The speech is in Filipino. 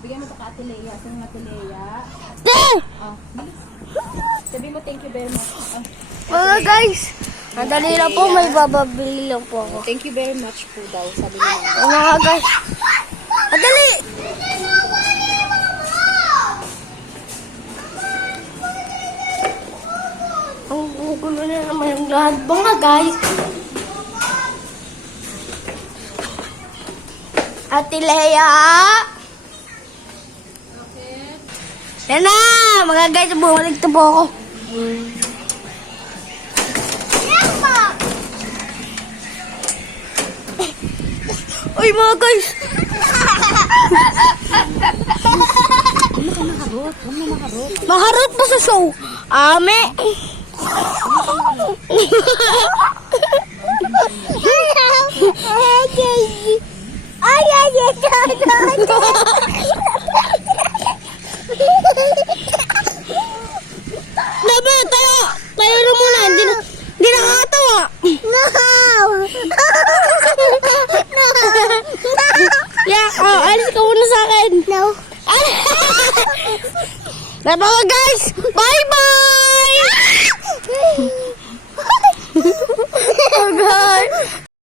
Bigyan mo ito ka Ate Lea. Saan nga Ate Lea? Oh, bilis. Sabi mo thank you very much. Mga guys, madali lang po, may bababili lang po ako. Thank you very much po daw. Sabi mo na. Mga guys, madali! Ang gugulo na naman yung lahat mga guys. Ate Lea! Yan na! Mga guys, bumalik na po ako. Uy mga guys! Maharot pa sa show. Ame! Labi, tayo! Tayo na muna. Hindi nakakatawa. No! Yeah, alis ka muna sa akin. No. Mga guys, bye-bye!